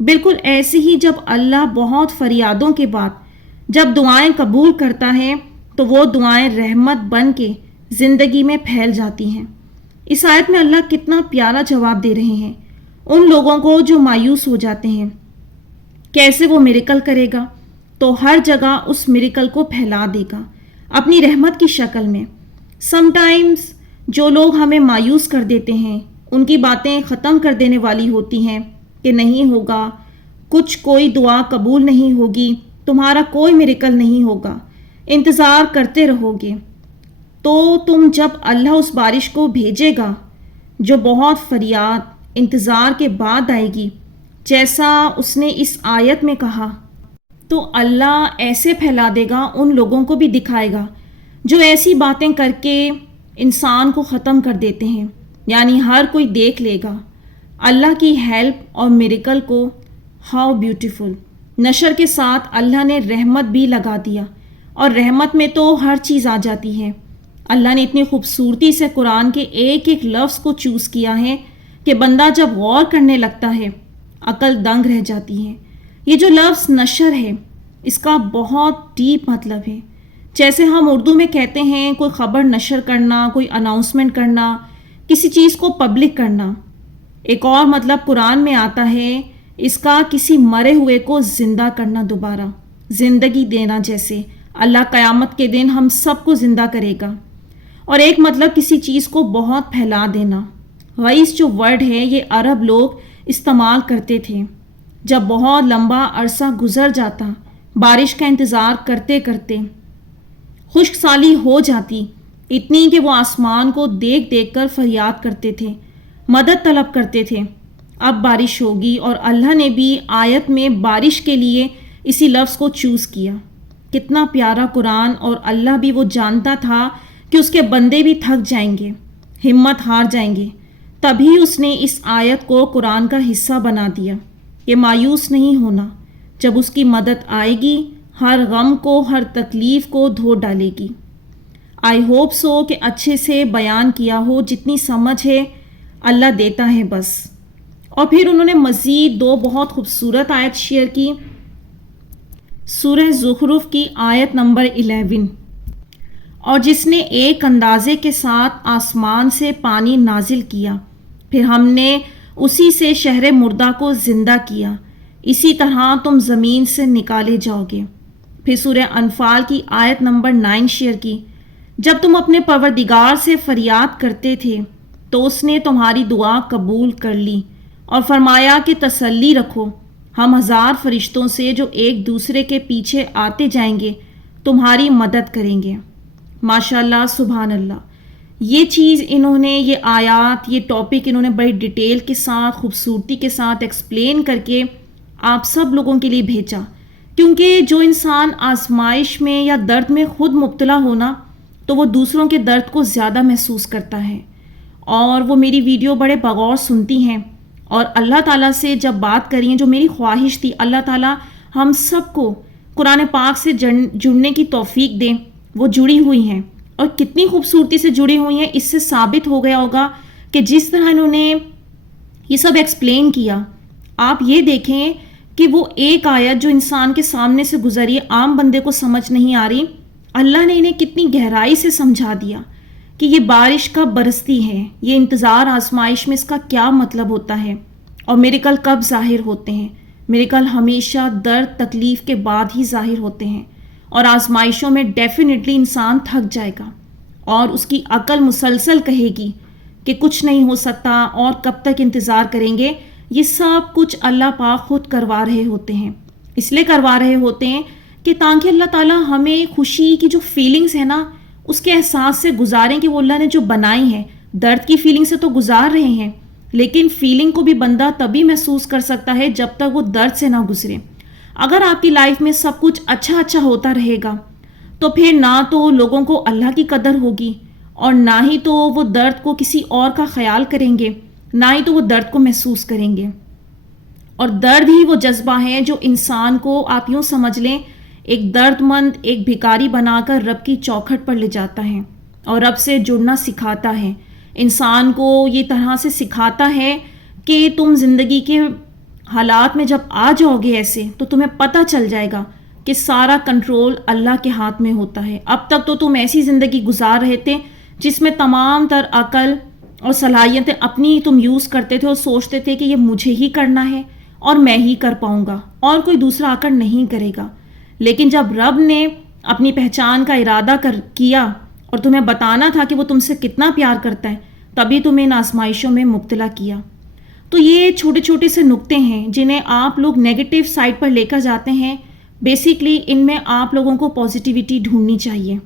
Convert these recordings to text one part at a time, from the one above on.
بالکل ایسے ہی جب اللہ بہت فریادوں کے بعد جب دعائیں قبول کرتا ہے تو وہ دعائیں رحمت بن کے زندگی میں پھیل جاتی ہیں۔ اس آیت میں اللہ کتنا پیارا جواب دے رہے ہیں ان لوگوں کو جو مایوس ہو جاتے ہیں۔ کیسے وہ میریکل کرے گا؟ تو ہر جگہ اس میریکل کو پھیلا دے گا اپنی رحمت کی شکل میں۔ سم ٹائمز جو لوگ ہمیں مایوس کر دیتے ہیں ان کی باتیں ختم کر دینے والی ہوتی ہیں کہ نہیں ہوگا، کوئی دعا قبول نہیں ہوگی، تمہارا کوئی میریکل نہیں ہوگا، انتظار کرتے رہو گے۔ تو تم جب اللہ اس بارش کو بھیجے گا جو بہت فریاد انتظار کے بعد آئے گی، جیسا اس نے اس آیت میں کہا، تو اللہ ایسے پھیلا دے گا، ان لوگوں کو بھی دکھائے گا جو ایسی باتیں کر کے انسان کو ختم کر دیتے ہیں، یعنی ہر کوئی دیکھ لے گا اللہ کی ہیلپ اور میریکل کو۔ How beautiful! نشر کے ساتھ اللہ نے رحمت بھی لگا دیا، اور رحمت میں تو ہر چیز آ جاتی ہے۔ اللہ نے اتنی خوبصورتی سے قرآن کے ایک ایک لفظ کو چوز کیا ہے کہ بندہ جب غور کرنے لگتا ہے عقل دنگ رہ جاتی ہے۔ یہ جو لفظ نشر ہے اس کا بہت ڈیپ مطلب ہے۔ جیسے ہم اردو میں کہتے ہیں کوئی خبر نشر کرنا، کوئی اناؤنسمنٹ کرنا، کسی چیز کو پبلک کرنا۔ ایک اور مطلب قرآن میں آتا ہے اس کا کسی مرے ہوئے کو زندہ کرنا، دوبارہ زندگی دینا، جیسے اللہ قیامت کے دن ہم سب کو زندہ کرے گا۔ اور ایک مطلب کسی چیز کو بہت پھیلا دینا۔ غیث جو ورڈ ہے یہ عرب لوگ استعمال کرتے تھے جب بہت لمبا عرصہ گزر جاتا، بارش کا انتظار کرتے کرتے خشک سالی ہو جاتی، اتنی کہ وہ آسمان کو دیکھ دیکھ کر فریاد کرتے تھے، مدد طلب کرتے تھے اب بارش ہوگی۔ اور اللہ نے بھی آیت میں بارش کے لیے اسی لفظ کو چوز کیا۔ کتنا پیارا قرآن! اور اللہ بھی وہ جانتا تھا کہ اس کے بندے بھی تھک جائیں گے، ہمت ہار جائیں گے، تبھی اس نے اس آیت کو قرآن کا حصہ بنا دیا کہ مایوس نہیں ہونا، جب اس کی مدد آئے گی ہر غم کو، ہر تکلیف کو دھو ڈالے گی۔ آئی ہوپ سو کہ اچھے سے بیان کیا ہو، جتنی سمجھ ہے اللہ دیتا ہے بس۔ اور پھر انہوں نے مزید دو بہت خوبصورت آیت شیئر کی، سورہ زخرف کی آیت نمبر 11، اور جس نے ایک اندازے کے ساتھ آسمان سے پانی نازل کیا، پھر ہم نے اسی سے شہر مردہ کو زندہ کیا، اسی طرح تم زمین سے نکالے جاؤ گے۔ پھر سورہ انفال کی آیت نمبر 9 شیئر کی، جب تم اپنے پروردگار سے فریاد کرتے تھے تو اس نے تمہاری دعا قبول کر لی اور فرمایا کہ تسلی رکھو، ہم 1000 فرشتوں سے جو ایک دوسرے کے پیچھے آتے جائیں گے تمہاری مدد کریں گے۔ ماشاءاللہ، سبحان اللہ! یہ چیز انہوں نے، یہ آیات، یہ ٹاپک انہوں نے بڑی ڈیٹیل کے ساتھ، خوبصورتی کے ساتھ ایکسپلین کر کے آپ سب لوگوں کے لیے بھیجا، کیونکہ جو انسان آزمائش میں یا درد میں خود مبتلا ہونا تو وہ دوسروں کے درد کو زیادہ محسوس کرتا ہے، اور وہ میری ویڈیو بڑے بغور سنتی ہیں، اور اللہ تعالیٰ سے جب بات کریں، جو میری خواہش تھی اللہ تعالیٰ ہم سب کو قرآن پاک سے جڑنے کی توفیق دیں، وہ جڑی ہوئی ہیں اور کتنی خوبصورتی سے جڑی ہوئی ہیں۔ اس سے ثابت ہو گیا ہوگا کہ جس طرح انہوں نے یہ سب ایکسپلین کیا، آپ یہ دیکھیں کہ وہ ایک آیت جو انسان کے سامنے سے گزری، عام بندے کو سمجھ نہیں آ رہی، اللہ نے انہیں کتنی گہرائی سے سمجھا دیا کہ یہ بارش کب برستی ہے، یہ انتظار آزمائش میں اس کا کیا مطلب ہوتا ہے، اور میریکل کب ظاہر ہوتے ہیں۔ میریکل ہمیشہ درد تکلیف کے بعد ہی ظاہر ہوتے ہیں، اور آزمائشوں میں ڈیفینیٹلی انسان تھک جائے گا اور اس کی عقل مسلسل کہے گی کہ کچھ نہیں ہو سکتا اور کب تک انتظار کریں گے۔ یہ سب کچھ اللہ پاک خود کروا رہے ہوتے ہیں، اس لیے کروا رہے ہوتے ہیں کہ تاکہ اللہ تعالیٰ ہمیں خوشی کی جو فیلنگز ہیں نا اس کے احساس سے گزاریں کہ وہ اللہ نے جو بنائی ہیں۔ درد کی فیلنگ سے تو گزار رہے ہیں، لیکن فیلنگ کو بھی بندہ تبھی محسوس کر سکتا ہے جب تک وہ درد سے نہ گزرے۔ اگر آپ کی لائف میں سب کچھ اچھا ہوتا رہے گا تو پھر نہ تو لوگوں کو اللہ کی قدر ہوگی، اور نہ ہی تو وہ درد کو کسی اور کا خیال کریں گے، نہ ہی تو وہ درد کو محسوس کریں گے۔ اور درد ہی وہ جذبہ ہے جو انسان کو، آپ یوں سمجھ لیں، ایک درد مند، ایک بھکاری بنا کر رب کی چوکھٹ پر لے جاتا ہے اور رب سے جڑنا سکھاتا ہے۔ انسان کو یہ طرح سے سکھاتا ہے کہ تم زندگی کے حالات میں جب آ جاؤ گے ایسے تو تمہیں پتہ چل جائے گا کہ سارا کنٹرول اللہ کے ہاتھ میں ہوتا ہے. اب تک تو تم ایسی زندگی گزار رہے تھے جس میں تمام تر عقل اور صلاحیتیں اپنی تم یوز کرتے تھے اور سوچتے تھے کہ یہ مجھے ہی کرنا ہے اور میں ہی کر پاؤں گا اور کوئی دوسرا آ کر نہیں کرے گا. لیکن جب رب نے اپنی پہچان کا ارادہ کیا اور تمہیں بتانا تھا کہ وہ تم سے کتنا پیار کرتا ہے, تبھی تمہیں ان آزمائشوں میں مبتلا کیا. تو یہ چھوٹے چھوٹے سے نقطے ہیں جنہیں آپ لوگ نیگیٹو سائڈ پر لے کر جاتے ہیں. بیسیکلی ان میں آپ لوگوں کو پازیٹیوٹی ڈھونڈنی چاہیے,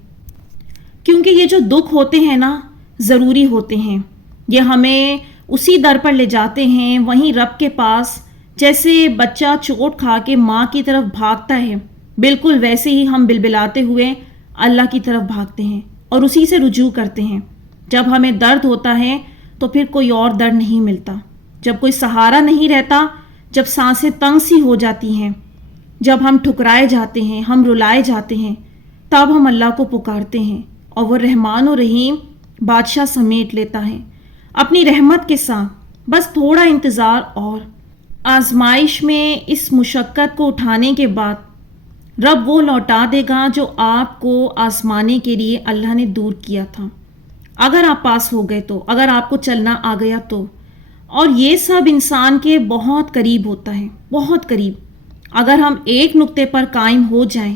کیونکہ یہ جو دکھ ہوتے ہیں نا ضروری ہوتے ہیں. یہ ہمیں اسی در پر لے جاتے ہیں, وہیں رب کے پاس. جیسے بچہ چوٹ کھا کے ماں کی طرف بھاگتا ہے, بالکل ویسے ہی ہم بلبلاتے ہوئے اللہ کی طرف بھاگتے ہیں اور اسی سے رجوع کرتے ہیں. جب ہمیں درد ہوتا ہے تو پھر کوئی اور درد نہیں ملتا, جب کوئی سہارا نہیں رہتا, جب سانسیں تنگ سی ہو جاتی ہیں, جب ہم ٹھکرائے جاتے ہیں, ہم رلائے جاتے ہیں, تب ہم اللہ کو پکارتے ہیں اور وہ رحمان و رحیم بادشاہ سمیٹ لیتا ہے اپنی رحمت کے ساتھ. بس تھوڑا انتظار اور آزمائش میں اس مشقت کو اٹھانے کے بعد رب وہ لوٹا دے گا جو آپ کو آزمانے کے لیے اللہ نے دور کیا تھا. اگر آپ پاس ہو گئے تو, اگر آپ کو چلنا آ گیا تو. اور یہ سب انسان کے بہت قریب ہوتا ہے, بہت قریب. اگر ہم ایک نقطے پر قائم ہو جائیں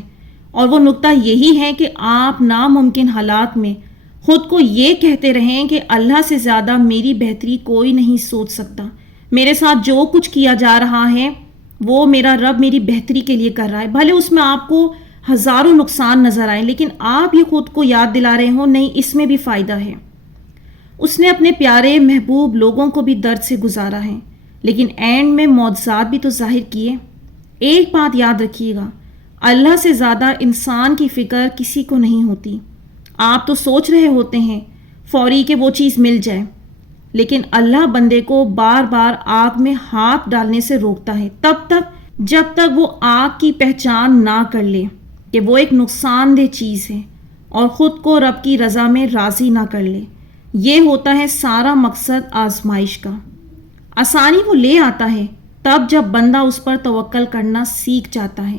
اور وہ نقطہ یہی ہے کہ آپ ناممکن حالات میں خود کو یہ کہتے رہیں کہ اللہ سے زیادہ میری بہتری کوئی نہیں سوچ سکتا, میرے ساتھ جو کچھ کیا جا رہا ہے وہ میرا رب میری بہتری کے لیے کر رہا ہے. بھلے اس میں آپ کو ہزاروں نقصان نظر آئیں, لیکن آپ یہ خود کو یاد دلا رہے ہوں نہیں اس میں بھی فائدہ ہے. اس نے اپنے پیارے محبوب لوگوں کو بھی درد سے گزارا ہے, لیکن اینڈ میں معجزات بھی تو ظاہر کیے. ایک بات یاد رکھیے گا, اللہ سے زیادہ انسان کی فکر کسی کو نہیں ہوتی. آپ تو سوچ رہے ہوتے ہیں فوری کہ وہ چیز مل جائے, لیکن اللہ بندے کو بار بار آگ میں ہاتھ ڈالنے سے روکتا ہے تب تک جب تک وہ آگ کی پہچان نہ کر لے کہ وہ ایک نقصان دہ چیز ہے اور خود کو رب کی رضا میں راضی نہ کر لے. یہ ہوتا ہے سارا مقصد آزمائش کا. آسانی وہ لے آتا ہے تب جب بندہ اس پر توکل کرنا سیکھ جاتا ہے,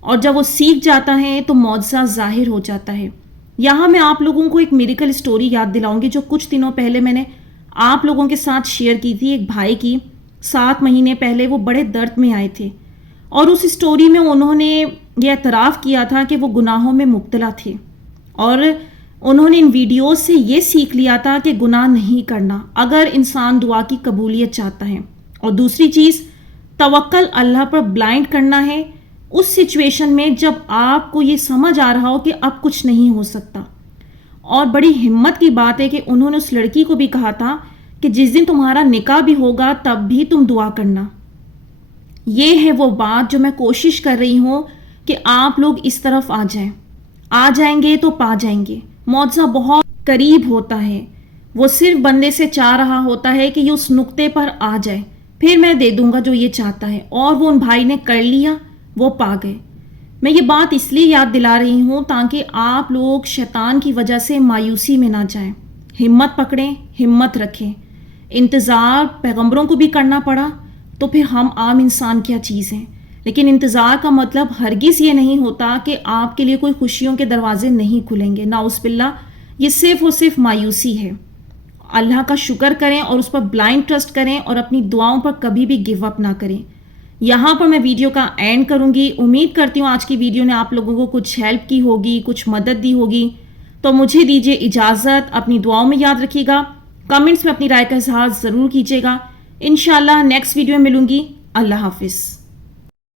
اور جب وہ سیکھ جاتا ہے تو معجزہ ظاہر ہو جاتا ہے. یہاں میں آپ لوگوں کو ایک میریکل اسٹوری یاد دلاؤں گی جو کچھ دنوں پہلے میں نے آپ لوگوں کے ساتھ شیئر کی تھی. ایک بھائی کی 7 مہینے پہلے وہ بڑے درد میں آئے تھے, اور اس اسٹوری میں انہوں نے یہ اعتراف کیا تھا کہ وہ گناہوں میں مبتلا تھے, اور انہوں نے ان ویڈیوز سے یہ سیکھ لیا تھا کہ گناہ نہیں کرنا اگر انسان دعا کی قبولیت چاہتا ہے. اور دوسری چیز توکل اللہ پر بلائنڈ کرنا ہے اس سچویشن میں جب آپ کو یہ سمجھ آ رہا ہو کہ اب کچھ نہیں ہو سکتا. اور بڑی ہمت کی بات ہے کہ انہوں نے اس لڑکی کو بھی کہا تھا کہ جس دن تمہارا نکاح بھی ہوگا تب بھی تم دعا کرنا. یہ ہے وہ بات جو میں کوشش کر رہی ہوں کہ آپ لوگ اس طرف آ جائیں. آ جائیں گے تو پا جائیں گے. معجزہ بہت قریب ہوتا ہے, وہ صرف بندے سے چاہ رہا ہوتا ہے کہ یہ اس نقطے پر آ جائے, پھر میں دے دوں گا جو یہ چاہتا ہے. اور وہ ان بھائی نے کر لیا, وہ پا گئے. میں یہ بات اس لیے یاد دلا رہی ہوں تاکہ آپ لوگ شیطان کی وجہ سے مایوسی میں نہ جائیں. ہمت پکڑیں, ہمت رکھیں. انتظار پیغمبروں کو بھی کرنا پڑا تو پھر ہم عام انسان کیا چیز ہیں. لیکن انتظار کا مطلب ہرگز یہ نہیں ہوتا کہ آپ کے لیے کوئی خوشیوں کے دروازے نہیں کھلیں گے. نعوذ باللہ, یہ صرف اور صرف مایوسی ہے. اللہ کا شکر کریں اور اس پر بلائنڈ ٹرسٹ کریں اور اپنی دعاؤں پر کبھی بھی گیو اپ نہ کریں. یہاں پر میں ویڈیو کا اینڈ کروں گی. امید کرتی ہوں آج کی ویڈیو نے آپ لوگوں کو کچھ ہیلپ کی ہوگی, کچھ مدد دی ہوگی. تو مجھے دیجیے اجازت, اپنی دعاؤں میں یاد رکھیے گا, کمنٹس میں اپنی رائے کا اظہار ضرور کیجیے گا. انشاءاللہ نیکسٹ ویڈیو میں ملوں گی. اللہ حافظ.